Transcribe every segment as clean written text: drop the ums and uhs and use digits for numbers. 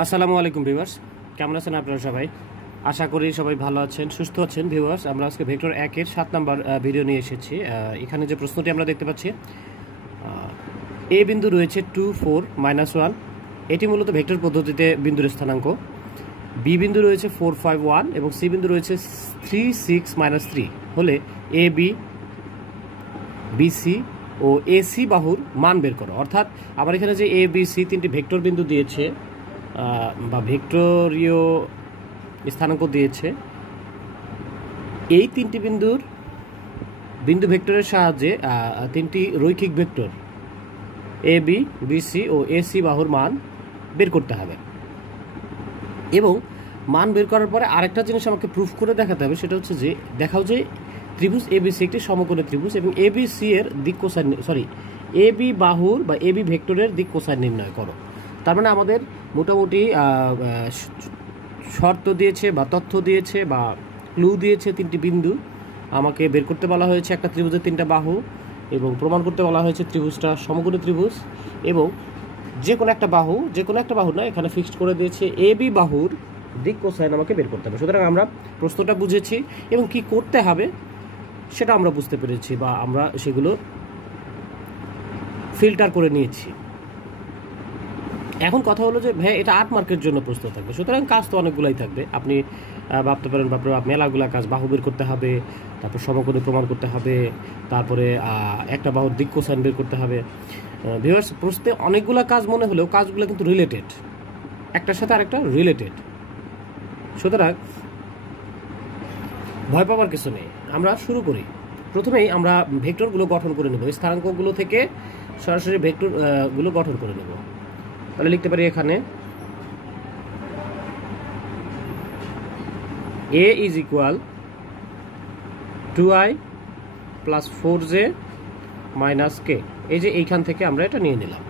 আসসালামু আলাইকুম ভিউয়ার্স, কেমন আছেন আপনারা সবাই? আশা করি সবাই ভালো আছেন, সুস্থ আছেন। ভিউয়ার্স, আমরা আজকে ভেক্টর 1-এর 7 নাম্বার ভিডিও নিয়ে এসেছি। এখানে যে প্রশ্নটি আমরা দেখতে পাচ্ছি, এ বিন্দু রয়েছে 2, 4, -1, এটি মূলত ভেক্টর পদ্ধতিতে বিন্দুর স্থানাঙ্ক। বি বিন্দু রয়েছে 4, 5, 1 এবং সি বিন্দু রয়েছে 3, 6, -3 হলে A B, BC O AC বাহুর মান বের করো। অর্থাৎ আমার এখানে যে এ বি সি তিনটি ভেক্টর বিন্দু দিয়েছে বা ভেক্টরীয় স্থানাঙ্ক দিয়েছে, এই তিনটি বিন্দু ভেক্টরের সাহায্যে তিনটি রৈখিক vector A B, BC O AC বাহুর মান বের করতে হবে। এবং মান বের করার পরে আরেকটা জিনিস আমাকে প্রুফ করে দেখাতে হবে, সেটা হচ্ছে যে দেখাও যে ত্রিভুজ এবিসি একটি সমকোণী ত্রিভুজ এবং এবিসি এর দিক কোসাইন এবি বাহুর বা এবি ভেক্টরের দিক কোসাইন নির্ণয় করো। তার মানে আমাদের মোটামুটি শর্ত দিয়েছে বা তথ্য দিয়েছে বা ক্লু দিয়েছে, তিনটি বিন্দু আমাকে বের করতে বলা হয়েছে, একটা ত্রিভুজের তিনটা বাহু, এবং প্রমাণ করতে বলা হয়েছে ত্রিভুজটা সমকোণী ত্রিভুজ, এবং যে কোনো একটা বাহু না, এখানে ফিক্সড করে দিয়েছে এবি বাহুর দিক কোসাইন আমাকে বের করতে হবে। সুতরাং আমরা প্রশ্নটা বুঝেছি এবং কি করতে হবে সেটা আমরা বুঝতে পেরেছি বা আমরা সেগুলো ফিল্টার করে নিয়েছি। এখন কথা হলো যে ভাই, এটা 8 মার্কের জন্য প্রশ্ন থাকবে, সুতরাং কাজ তো অনেকগুলাই থাকবে। আপনি ভাবতে পারেন মেলাগুলা কাজ, বাহু বের করতে হবে, তারপর সমকোণী প্রমাণ করতে হবে, তারপরে একটা বাহুর দিক কোসাইন বের করতে হবে। ভিউয়ার্স, প্রশ্নে অনেকগুলা কাজ মনে হলেও কাজগুলো কিন্তু রিলেটেড, একটার সাথে আরেকটা রিলেটেড। সুতরাং ভয় পাওয়ার কিছু নেই, আমরা শুরু করি। প্রথমেই আমরা ভেক্টরগুলো গঠন করে নেব, স্থানাঙ্কগুলো থেকে সরাসরি ভেক্টরগুলো গঠন করে নেব। তাহলে লিখতে পারি এখানে a is equal 2i plus 4j minus k, এই যে এইখান থেকে আমরা এটা নিয়ে নিলাম।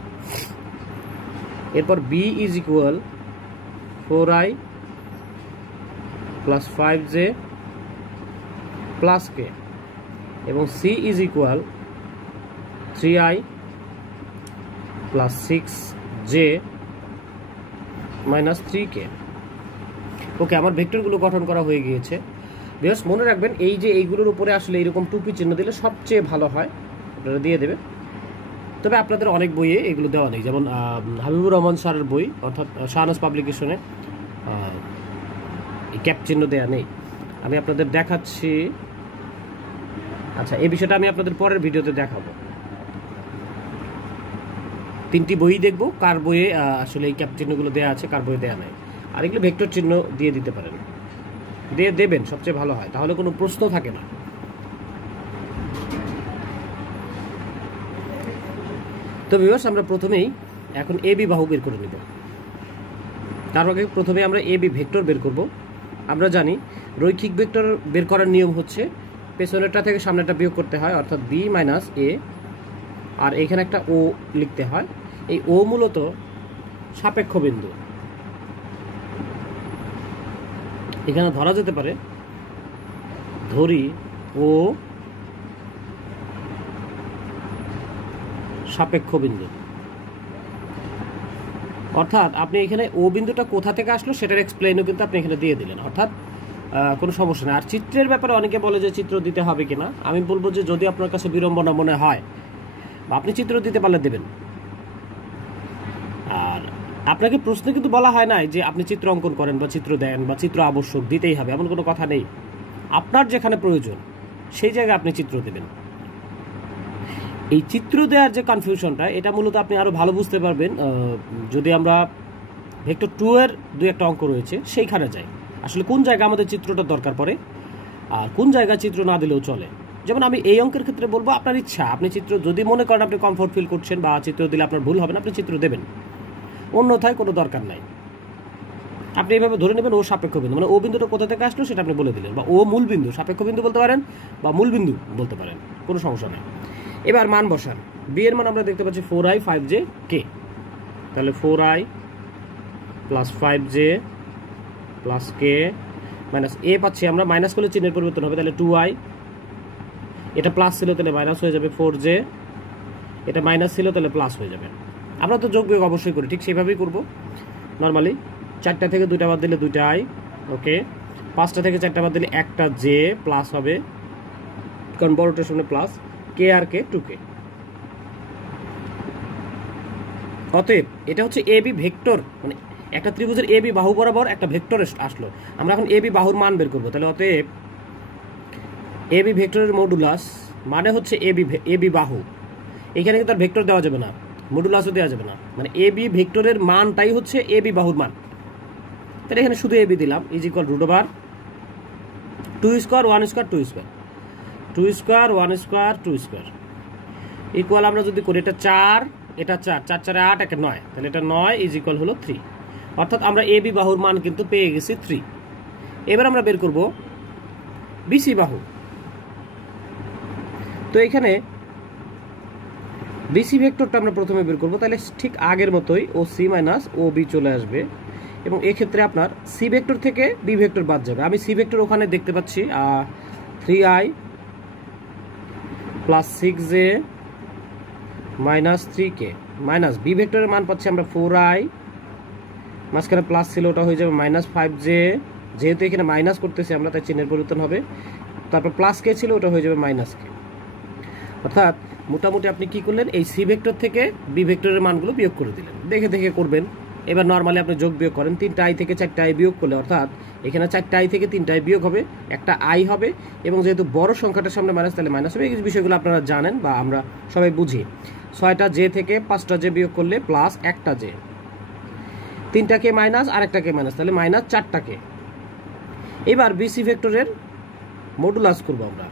এরপর b is equal 4i plus 5j plus k এবং c is equal 3i plus 6j minus 3k। ওকে, আমার ভেক্টরগুলো গঠন করা হয়ে গিয়েছে। বেশ, মনে রাখবেন এই যে এইগুলোর উপরে আসলে এরকম টুপি চিহ্ন দিলে সবচেয়ে ভালো হয়, আপনারা দিয়ে দেবে। তবে আপনাদের অনেক বইয়ে এগুলো দেওয়া নেই, যেমন হাবিবুর রহমান স্যারের বই অর্থাৎ শাহনাজ পাবলিকেশনে ক্যাপ চিহ্ন দেওয়া নেই। আমি আপনাদের দেখাচ্ছি। আচ্ছা, এই বিষয়টা আমি আপনাদের পরের ভিডিওতে দেখাবো। তিনটি বই দেখবো, কার বইয়ে আসলে এই ক্যাপ চিহ্নগুলো দেওয়া আছে, কার বইয়ে দেওয়া নাই। আর এগুলো ভেক্টর চিহ্ন দিয়ে দিতে পারেন, দিয়ে দেবেন, সবচেয়ে ভালো হয়, তাহলে কোনো প্রশ্ন থাকে না। তো ভিউয়ার্স, আমরা প্রথমেই এখন এবি বাহু বের করে নেব। তার আগে প্রথমে আমরা এবি ভেক্টর বের করব। আমরা জানি রৈখিক ভেক্টর বের করার নিয়ম হচ্ছে পেছনেরটা থেকে সামনেটা বিয়োগ করতে হয়, অর্থাৎ বি মাইনাস এ, আর এখানে একটা ও লিখতে হয়। এই ও মূলত সাপেক্ষ বিন্দু, এখানে ধরা যেতে পারে, ধরি ও সাপেক্ষ বিন্দু। অর্থাৎ আপনি এখানে ও বিন্দুটা কোথা থেকে আসলো সেটার এক্সপ্লেইনও কিন্তু আপনি এখানে দিয়ে দিলেন, অর্থাৎ কোনো সমস্যা নেই। আর চিত্রের ব্যাপারে অনেকে বলে যে চিত্র দিতে হবে কিনা, আমি বলবো যে যদি আপনার কাছে বিড়ম্বনা মনে হয় বা আপনি চিত্র দিতে পারলে দেবেন। আর আপনাকে প্রশ্নে কিন্তু বলা হয় না যে আপনি চিত্র অঙ্কন করেন বা চিত্র দেন বা চিত্র আবশ্যক দিতেই হবে, এমন কোনো কথা নেই। আপনার যেখানে প্রয়োজন সেই জায়গায় আপনি চিত্র দেবেন। এই চিত্র দেওয়ার যে কনফিউশনটা, এটা মূলত আপনি আরও ভালো বুঝতে পারবেন যদি আমরা ভেক্টর 2 এর 2-একটা অঙ্ক রয়েছে সেইখানে যাই, আসলে কোন জায়গায় আমাদের চিত্রটা দরকার পড়ে আর কোন জায়গায় চিত্র না দিলেও চলে। যেমন আমি এই অঙ্কের ক্ষেত্রে বলবো, আপনার ইচ্ছা, আপনি চিত্র যদি মনে করেন আপনি কমফোর্ট ফিল করছেন বা চিত্র দিলে আপনার ভুল হবে না, আপনি চিত্র দেবেন, অন্যথায় কোনো দরকার নাই। আপনি এইভাবে ধরে নেবেন ও সাপেক্ষ বিন্দু, মানে ও বিন্দুটা কোথা থেকে আসলো সেটা আপনি বলে দিলেন, বা ও মূল বিন্দু, সাপেক্ষ বিন্দু বলতে পারেন বা মূল বিন্দু বলতে পারেন, কোনো সমস্যা নেই। এবার মান বসান। বি এর মান আমরা দেখতে পাচ্ছি 4i 5j k, তাহলে 4i plus 5j plus k minus এ পাচ্ছি আমরা, মাইনাস করলে চিহ্নের পরিবর্তন হবে, তাহলে 2i, এটা প্লাস ছিল তাহলে মাইনাস হয়ে যাবে 4j, এটা মাইনাস ছিল তাহলে প্লাস হয়ে যাবে। আমরা তো যোগ বিয়োগ অবশ্যই করি, ঠিক সেইভাবেই করব নর্মালি। 4টা থেকে 2টা বাদ দিলে 2টা i, ওকে। 5টা থেকে 4টা বাদ দিলে একটা j প্লাস হবে, কারণ বড়টার সামনে প্লাস, k আর k 2k। অতএব এটা হচ্ছে ab ভেক্টর, মানে একটা ত্রিভুজের ab বাহু বরাবর একটা ভেক্টর আসলো। আমরা এখন ab বাহুর মান বের করব। তাহলে অতএব ab ভেক্টরের মডুলাস মানে হচ্ছে ab বাহু। এখানে কিন্তু আর ভেক্টর দেওয়া যাবে না, মডুলাসও দেওয়া যাবে না, মানে ab ভেক্টরের মানটাই হচ্ছে ab বাহুর মান। তাহলে এখানে শুধু ab দিলাম is equal root over 2 square 1 square 2 square 2 square 1 square 2 square equal আমরা যদি করি এটা 4, এটা 4, 4 4 8 1 9, তাহলে এটা 9 ইজ ইকুয়াল হলো 3। অর্থাৎ আমরা ab বাহুর মান কিন্তু পেয়ে গেছি 3। এবার আমরা বের করব bc বাহু। তো এখানে bc ভেক্টরটা আমরা প্রথমে বের করব। তাহলে ঠিক আগের মতোই OC মাইনাস OB চলে আসবে, এবং এই ক্ষেত্রে আপনার c ভেক্টর থেকে b ভেক্টর বাদ যাবে। আমি c ভেক্টর ওখানে দেখতে পাচ্ছি 3i plus 6j minus 3k, minus b ভেক্টরের মান পাচ্ছি আমরা 4i, মাঝখানে প্লাস ছিল ওটা হয়ে যাবে মাইনাস 5j, যেহেতু এখানে মাইনাস করতেছি আমরা তাই চিহ্নের পরিবর্তন হবে, তারপর প্লাস কে ছিল ওটা হয়ে যাবে মাইনাস কে। অর্থাৎ মোটামুটি আপনি কি করলেন, এই সি ভেক্টর থেকে বি ভেক্টরের মানগুলো বিয়োগ করে দিলেন। দেখে দেখে করবেন। এবার নর্মালি আপনি যোগ বিয়োগ করেন, 3টা i থেকে 4টা i বিয়োগ করলে, অর্থাৎ এখানে 4টা i থেকে 3টা i বিয়োগ হবে, একটা i হবে, এবং যেহেতু বড় সংখ্যাটার সামনে মাইনাস তাহলে মাইনাস হবে। এই বিষয়গুলো আপনারা জানেন বা আমরা সবাই বুঝি। 6টা j থেকে 5টা j বিয়োগ করলে প্লাস একটা j, 3টা কে মাইনাস আর একটা কে মাইনাস, তাহলে মাইনাস 4টা কে। এবার বিসি ভেক্টরের মডুলাস করব আমরা।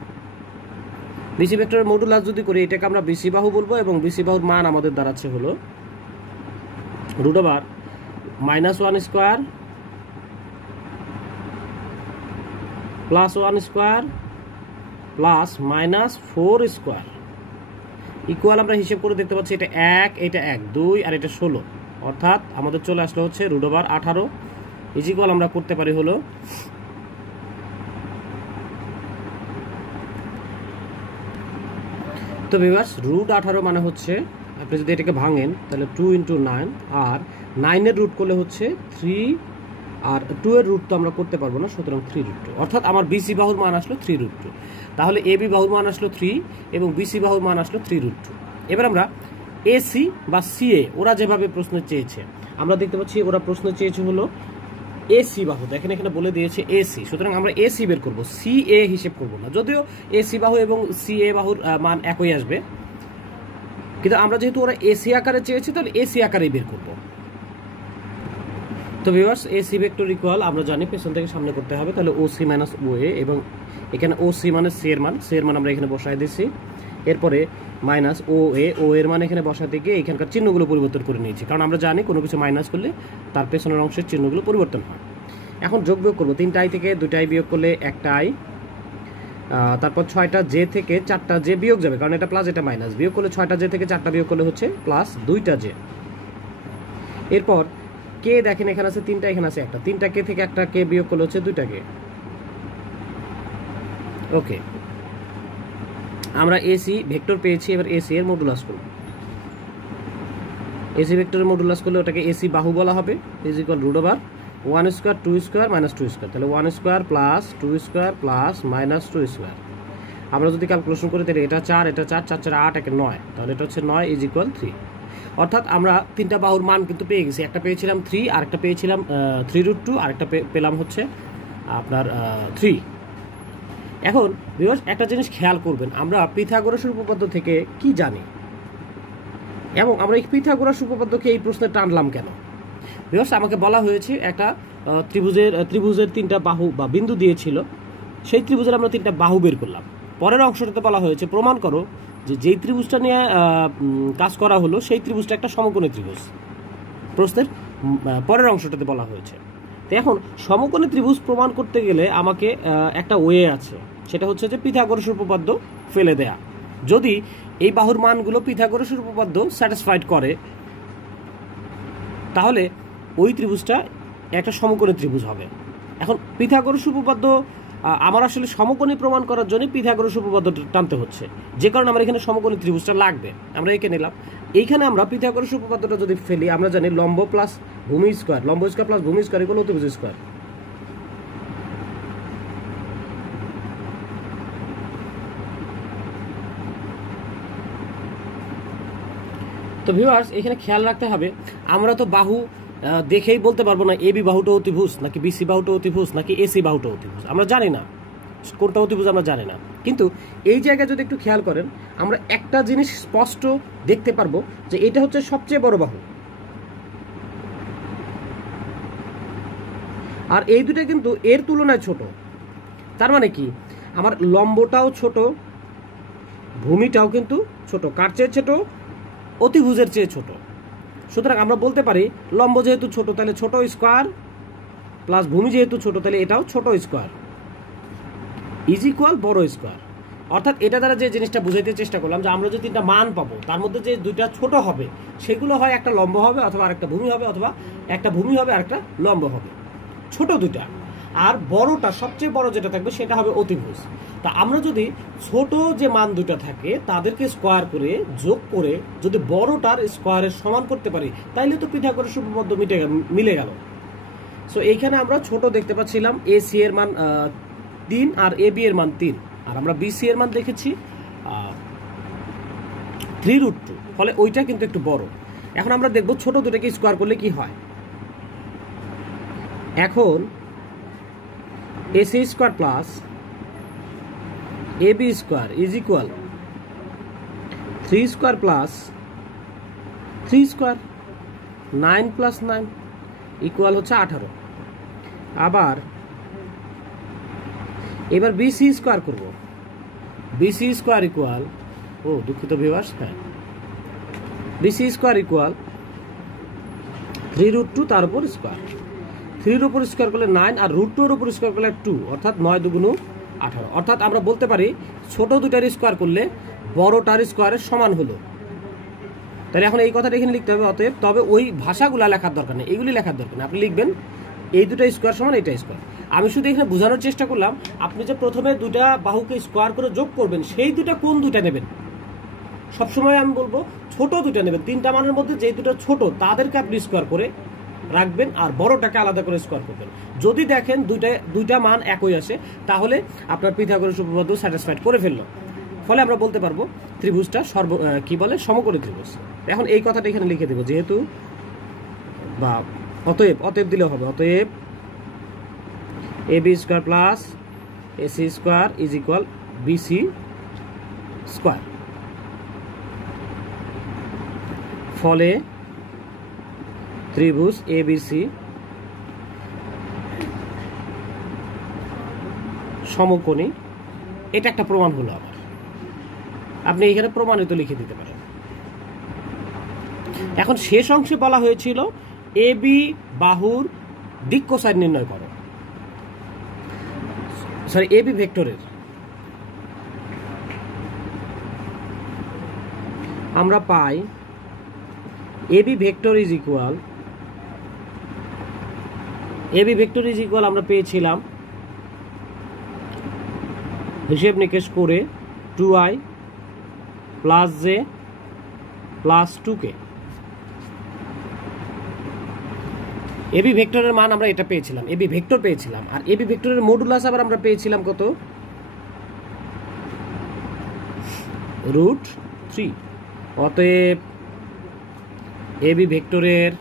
বিসি ভেক্টরের মডুলাস যদি করি, এটাকে আমরা বিসি বাহু বলবো, এবং বিসি বাহুর মান আমাদের দাঁড়াচ্ছে হলো root over -1 square plus 1 square plus -4 square equal আমরা হিসেব করে দেখতে পাচ্ছি এটা 1, এটা 1, 2 আর এটা 16, অর্থাৎ আমাদের চলে আসলো হচ্ছে রুট ওভার 18 ইজ ইকুয়াল আমরা করতে পারি হলো তো ভিউয়ার্স রুট 18 মানে হচ্ছে, আপনি যদি এটাকে ভাঙেন তাহলে 2 × 9, আর 9 এর রুট করলে হচ্ছে 3, আর 2 এর রুট তো আমরা করতে পারবো না, সুতরাং 3√2, অর্থাৎ আমার বিসি বাহুর মান আসলো 3√2। তাহলে এবি বাহুর মান আসলো 3 এবং বিসি বাহুর মান আসলো 3√2। এবার আমরা এসি বা সিএ ওরা যেভাবে প্রশ্ন চেয়েছে, আমরা দেখতে পাচ্ছি ওরা প্রশ্ন চেয়েছে হলো এসি বাহু। দেখেন এখানে বলে দিয়েছে এসি, সুতরাং আমরা এসি বের করবো, সিএ হিসেব করবো না, যদিও এসি বাহু এবং সিএ বাহুর মান একই আসবে, কিন্তু আমরা যেহেতু ওরা এসি আকারে চেয়েছে তাহলে এসি আকারেই বের করবো। তো ভিউয়ার্স এসি ভেক্টর ইকুয়াল আমরা জানি পেছন থেকে সামনে করতে হবে, তাহলে ওসি মাইনাস ওএ, এবং এখানে ওসি মানে সি এর মান, সি এর মান আমরা এখানে বসাই দিচ্ছি, এরপরে মাইনাস ওএ, ও এর মান এখানে বসাতে গিয়ে এখানকার চিহ্নগুলো পরিবর্তন করে নিয়েছি, কারণ আমরা জানি কোনো কিছু মাইনাস করলে তার পেছনের অংশের চিহ্নগুলো পরিবর্তন হয়। এখন যোগ বিয়োগ করবো, 3টা i থেকে 2টা i বিয়োগ করলে একটা i, তারপর 6টা j থেকে 4টা j বিয়োগ যাবে, কারণ এটা প্লাস এটা মাইনাস, বিয়োগ করলে 6টা j থেকে 4টা বিয়োগ করলে হচ্ছে প্লাস 2টা j। এরপর কে দেখেন এখানে আছে 3টা, এখানে আছে একটা, 3টা কে থেকে একটা কে বিয়োগ করলে হচ্ছে 2টা কে। ওকে, আমরা এসি ভেক্টর পেয়েছি, এবার এসি এর মডুলাস করব। এসি ভেক্টরের মডুলাস করলে ওটাকে এসি বাহু বলা হবে, is equal root over 1 square 2 square minus 2 square, তাহলে 1 square plus 2 square plus -2 square. আমরা যদি ক্যালকুলেশন করি তাহলে এটা 4, এটা 4, 4 4 8, 1 9, তাহলে এটা হচ্ছে 9 ইজ ইকুয়াল 3। অর্থাৎ আমরা 3টা বাহুর মান কিন্তু পেয়ে গেছি, একটা পেয়েছিলাম 3, আর একটা পেয়েছিলাম 3√2, আর একটা পেলাম হচ্ছে আপনার 3। এখন ভিউয়ার্স একটা জিনিস খেয়াল করবেন, আমরা পিথাগোরাসের উপপাদ্য থেকে কি জানি, এবং আমরা এই পিথাগোরাস উপপাদ্যকে এই প্রশ্নে টানলাম কেন? ভিউয়ার্স আমাকে বলা হয়েছে একটা ত্রিভুজের 3টা বাহু বা বিন্দু দিয়েছিল, সেই ত্রিভুজের আমরা 3টা বাহু বের করলাম। পরের অংশটাতে বলা হয়েছে প্রমাণ করো যে যেই ত্রিভুজটা নিয়ে কাজ করা হলো সেই ত্রিভুজটা একটা সমকোণী ত্রিভুজ। প্রশ্নের পরের অংশটাতে বলা হয়েছে। তো এখন সমকোণী ত্রিভুজ প্রমাণ করতে গেলে আমাকে একটা ওয়ে আছে, সেটা হচ্ছে যে পিথাগোরাসের উপপাদ্য ফেলে দেয়া। যদি এই বাহুর মানগুলো পিথাগোরাসের উপপাদ্য স্যাটিসফাইড করে, তাহলে ওই ত্রিভুজটা একটা সমকোণী ত্রিভুজ হবে। এখন পিথাগোরাস উপপাদ্য আমার আসলে সমকোণী প্রমাণ করার জন্য পিথাগোরাস উপপাদ্য টানতে হচ্ছে, যে কারণে আমার এখানে সমকোণী ত্রিভুজটা লাগবে। আমরা এঁকে নিলাম। এইখানে আমরা পিথাগোরাস উপপাদ্যটা যদি ফেলি, আমরা জানি লম্ব প্লাস ভূমি স্কোয়ার, লম্ব স্কোয়ার প্লাস ভূমি স্কোয়ার ইকুয়াল অতিভুজ স্কোয়ার। তো ভিউয়ার্স, এখানে খেয়াল রাখতে হবে, আমরা তো বাহু দেখেই বলতে পারবো না এবি বাহুটা অতিভুজ নাকি বিসি বাহুটা অতিভুজ নাকি এসি বাহুটা অতিভুজ, আমরা জানি না কোনটা অতিভুজ, আমরা জানি না। কিন্তু এই জায়গায় যদি একটু খেয়াল করেন, আমরা একটা জিনিস স্পষ্ট দেখতে পারবো যে এটা হচ্ছে সবচেয়ে বড় বাহু, আর এই দুটো কিন্তু এর তুলনায় ছোট। তার মানে কি, আমার লম্বটাও ছোট, ভূমিটাও কিন্তু ছোট। কার চেয়ে ছোট? অতিভুজের চেয়ে ছোট। সুতরাং আমরা বলতে পারি লম্ব যেহেতু ছোট তাহলে ছোট স্কোয়ার প্লাস ভূমি যেহেতু ছোট তাহলে এটাও ছোট স্কোয়ার ইজ ইকুয়াল বড় স্কোয়ার। অর্থাৎ এটা দ্বারা যে জিনিসটা বুঝাইতে চেষ্টা করলাম যে আমরা যে তিনটা মান পাবো তার মধ্যে যে দুইটা ছোট হবে সেগুলো হয় একটা লম্ব হবে অথবা আরেকটা ভূমি হবে, অথবা একটা ভূমি হবে আর একটা লম্ব হবে, ছোট দুইটা। আর বড়টা সবচেয়ে বড় যেটা থাকবে সেটা হবে অতিভুজ। তা আমরা যদি ছোট যে মান দুটো থাকে তাদেরকে স্কোয়ার করে যোগ করে যদি বড়টার স্কোয়ারের সমান করতে পারি তাইলে তো পিথাগোরাস উপপাদ্য মিলে গেল। সো এইখানে আমরা ছোট দেখতে পাচ্ছিলাম এসি এর মান 3 আর এ বি এর মান 3, আর আমরা বিসি এর মান দেখেছি 3√2, ফলে ওইটা কিন্তু একটু বড়। এখন আমরা দেখব ছোট দুটাকে স্কোয়ার করলে কি হয়। এখন AC square plus A B square is equal 3 square plus 3 square, 9 plus 9 equal হচ্ছে 18। আবার এবার বিসি স্কোয়ার করব, বিসি স্কোয়ার ইকুয়াল, ও দুঃখিত ভিউয়ার্স, হ্যাঁ, বিসি স্কোয়ার ইকুয়াল 3√2 তার উপর স্কোয়ার, 3 এর উপর স্কোয়ার করলে 9 আর √2 এর উপর স্কোয়ার করলে 2, অর্থাৎ 9 দুগুণ 18। অর্থাৎ আমরা বলতে পারি ছোট দুটার স্কোয়ার করলে বড়টার স্কোয়ারের সমান হলো। তাহলে এখন এই কথাটা এখানে লিখতে হবে। অতএব তবে ওই ভাষাগুলো লেখার দরকার নেই, এগুলি লেখার দরকার নেই, আপনি লিখবেন এই দুটো স্কোয়ার সমান এইটা স্কোয়ার। আমি শুধু এখানে বোঝানোর চেষ্টা করলাম আপনি যে প্রথমে দুটা বাহুকে স্কোয়ার করে যোগ করবেন সেই দুটা কোন দুটা নেবেন। সবসময় আমি বলবো ছোট দুটা নেবেন, তিনটা মানের মধ্যে যে দুটো ছোট তাদেরকে আপনি স্কোয়ার করে রাখবেন আর বড়টাকে আলাদা করে স্কোয়ার করবেন। যদি দেখেন দুইটা মান একই আসে তাহলে আপনার পিথাগোরাস উপপাদ্য স্যাটিসফাইড করে ফেললো। ফলে আমরা বলতে পারবো ত্রিভুজটা সমকোণী ত্রিভুজ। এখন এই কথাটা এখানে লিখে দেবো, যেহেতু বা অতএব দিলেও হবে। অতএব A B square plus AC square is equal BC square. ফলে ত্রিভুজ এবিসি সমকোণী, এটা একটা প্রমাণ হলো। আবার আপনি এখানে প্রমাণিত লিখে দিতে পারেন। এখন শেষ অংশে বলা হয়েছিল এবি বাহুর দিক কোসাইন নির্ণয় করো, সরি এবি ভেক্টরের। আমরা পাই এবি ভেক্টর ইজ ইকুয়াল, আমরা পেয়েছিলাম হিসেব নিকেশ করে 2i plus J plus 2k। AB ভেক্টরের মান আমরা এটা পেয়েছিলাম, এবি ভেক্টর পেয়েছিলাম। আর এবি ভেক্টরের মডুলাস আবার আমরা পেয়েছিলাম কত? √3। অতএব এবি ভেক্টরের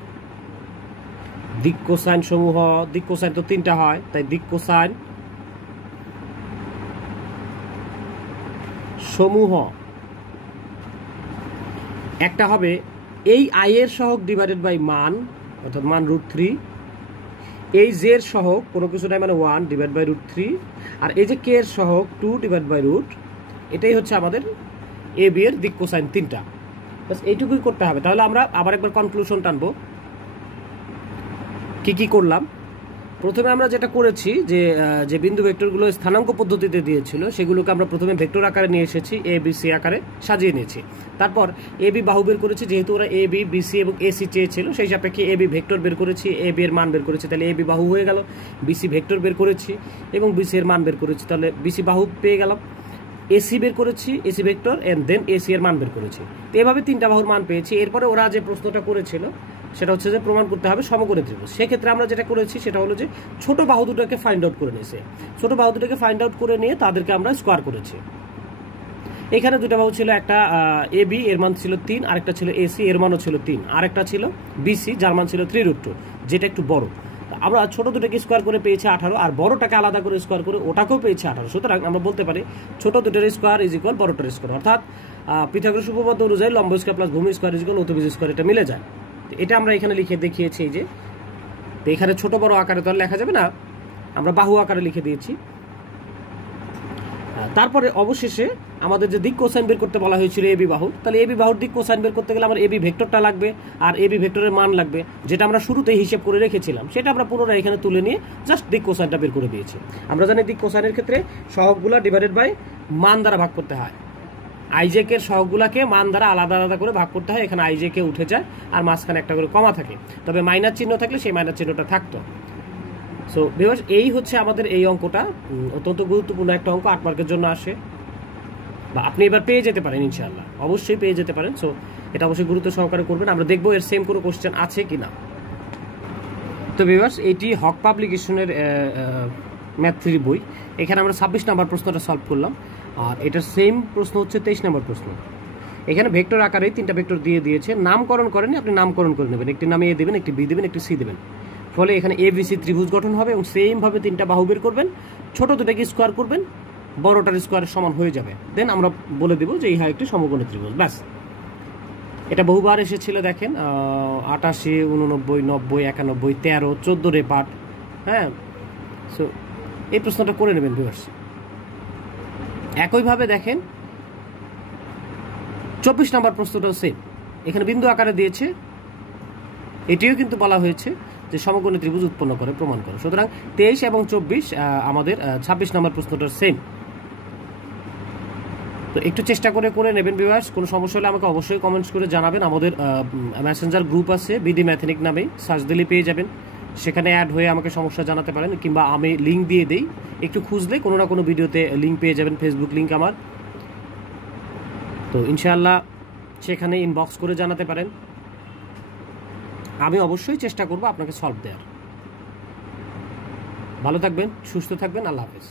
দিক কোসাইন সমূহ, দিক কোসাইন তো 3টা হয়, তাই দিক কোসাইন সমূহ একটা হবে এই আই এর সহগ ডিভাইডেড বাই মান, অর্থাৎ মান √3, এই জে এর সহগ কোনো কিছু নাই মানে 1 ডিভাইড বাই √3, আর এই যে কে এর সহগ 2 ডিভাইড বাই √, এটাই হচ্ছে আমাদের এ বি এর দিক কোসাইন 3টা। বাস এইটুকুই করতে হবে। তাহলে আমরা আবার একবার কনক্লুশন টানবো কি কি করলাম। প্রথমে আমরা যেটা করেছি যে বিন্দু ভেক্টরগুলো স্থানাঙ্ক পদ্ধতিতে দিয়েছিল সেগুলোকে আমরা প্রথমে ভেক্টর আকারে নিয়ে এসেছি এ বি সি আকারে সাজিয়ে নিয়েছি। তারপর এ বি বাহু বের করেছি, যেহেতু ওরা এ বি বিসি এবং এসি চেয়েছিল সেই সাপেক্ষে এ বি ভেক্টর বের করেছি, এ বি এর মান বের করেছি, তাহলে এ বি বাহু হয়ে গেল। বিসি ভেক্টর বের করেছি এবং বিসি এর মান বের করেছি, তাহলে বিসি বাহু পেয়ে গেলাম। এসি বের করেছি, AC vector and then AC এর মান বের করেছি। তো এভাবে তিনটা বাহুর মান পেয়েছি। এরপরে ওরা যে প্রশ্নটা করেছিল সেটা হচ্ছে যে প্রমাণ করতে হবে সমকোণী ত্রিভুজ। সেক্ষেত্রে আমরা যেটা করেছি সেটা হলো যে ছোট বাহু দুটোকে ফাইন্ড আউট করে নিয়েছে। ছোট বাহু দুটোকে ফাইন্ড আউট করে নিয়ে তাদেরকে আমরা স্কোয়ার করেছি। এখানে দুটো বাহু ছিল, একটা এ বি এর মান ছিল 3, আরেকটা ছিল এসি এর মানও ছিল 3, আরেকটা ছিল বিসি যার মান ছিল 3√2, যেটা একটু বড়। আমরা ছোট দুটোকে স্কোয়ার করে পেয়েছি 18, আর বড়টাকে আলাদা করে স্কোয়ার করে ওটাকেও পেয়েছি 18। সুতরাং আমরা বলতে পারি ছোট দুটোর স্কোয়ার ইজ ইকুয়াল বড়টার স্কোয়ার, অর্থাৎ পিথাগোরাস উপপাদ্য অনুযায়ী লম্ব স্কোয়ার প্লাস ভূমি স্কোয়ার ইজ ইকুয়াল অতিভুজ স্কোয়ার, এটা মিলে যায়। এটা আমরা এখানে লিখে দেখিয়েছি। এই যে এখানে ছোট বড় আকারে তো আর লেখা যাবে না, আমরা বাহু আকারে লিখে দিয়েছি। তারপরে অবশেষে আমাদের যে দিক কোসাইন বের করতে বলা হয়েছিল এবি বাহু, তাহলে এবি বাহুর দিক কোসাইন বের করতে গেলে আমার এবি ভেক্টরটা লাগবে আর এবি ভেক্টরের মান লাগবে, যেটা আমরা শুরুতেই হিসেব করে রেখেছিলাম। সেটা আমরা পুনরায় এখানে তুলে নিয়ে জাস্ট দিক কোসাইনটা বের করে দিয়েছি। আমরা জানি দিক কোসাইনের ক্ষেত্রে সহগগুলা ডিভাইডেড বাই মান দ্বারা ভাগ করতে হয়। আইজেকের সহগগুলাকে মান দ্বারা আলাদা আলাদা করে ভাগ করতে হয়। এখানে আইজেকে উঠে যায় আর মাঝখানে একটা করে কমা থাকে, তবে মাইনাস চিহ্ন থাকলে সেই মাইনাস চিহ্নটা থাকতো। সো ভিউয়ার্স, এই হচ্ছে আমাদের এই অঙ্কটা, অত্যন্ত গুরুত্বপূর্ণ একটা অঙ্ক, 8 মার্কের জন্য আসে, বা আপনি এবার পেয়ে যেতে পারেন, ইনশাআল্লাহ অবশ্যই পেয়ে যেতে পারেন। সো এটা অবশ্যই গুরুত্ব সহকারে করবেন। আমরা দেখবো এর সেম কোনো কোশ্চেন আছে কিনা। তো ভিউয়ার্স, এটি হক পাবলিকেশনের ম্যাথ 3 বই। এখানে আমরা 26 নম্বর প্রশ্নটা সলভ করলাম, আর এটার সেম প্রশ্ন হচ্ছে 23 নম্বর প্রশ্ন। এখানে ভেক্টর আকারে 3টা ভেক্টর দিয়ে দিয়েছে, নামকরণ করেনি, আপনি নামকরণ করে নেবেন। একটি নামে এ দেবেন, একটি বি দেবেন, একটি সি দেবেন, ফলে এখানে এ বি সি ত্রিভুজ গঠন হবে। এবং সেমভাবে 3টা বাহু বের করবেন, ছোট দুটাকে স্কোয়ার করবেন, বড়টার স্কোয়ারের সমান হয়ে যাবে। দেন আমরা বলে দেব যে এই হয় একটি সমকোণী ত্রিভুজ, ব্যাস। এটা বহুবার এসেছিল, দেখেন 88, 89, 90, 91, 13, 14 রে পার্ট। হ্যাঁ, সো এই প্রশ্নটা করে নেবেন ভিউয়ার্স। একইভাবে দেখেন 24 নম্বর প্রশ্নটাও সেম, এখানে বিন্দু আকারে দিয়েছে। এটিও কিন্তু বলা হয়েছে যে সমকোণী ত্রিভুজ উৎপন্ন করে প্রমাণ করে। সুতরাং 23 এবং 24 আমাদের 26 নম্বর প্রশ্নটার সেম। তো একটু চেষ্টা করে নেবেন ভিউয়ার্স। কোনো সমস্যা হলে আমাকে অবশ্যই কমেন্টস করে জানাবেন। আমাদের মেসেঞ্জার গ্রুপ আছে বিডি ম্যাথনিক নামে, সার্চ দিলে পেয়ে যাবেন। সেখানে অ্যাড হয়ে আমাকে সমস্যা জানাতে পারেন, কিংবা আমি লিঙ্ক দিয়ে দেই, একটু খুঁজলে কোনো না কোনো ভিডিওতে লিঙ্ক পেয়ে যাবেন, ফেসবুক লিঙ্ক আমার। তো ইনশাআল্লাহ সেখানে ইনবক্স করে জানাতে পারেন। আমি অবশ্যই চেষ্টা করব আপনাকে সলভ দেওয়ার। ভালো থাকবেন, সুস্থ থাকবেন, আল্লাহ হাফেজ।